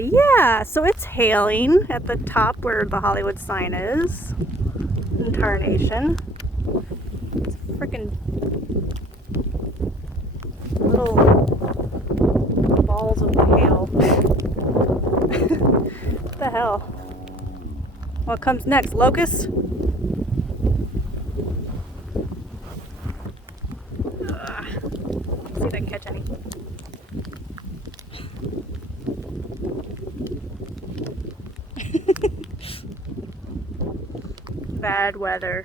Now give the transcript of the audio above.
Yeah, so it's hailing at the top where the Hollywood sign is. In Tarnation. It's freaking little balls of hail. What the hell? What comes next? Locusts? See if I can catch any. Bad weather.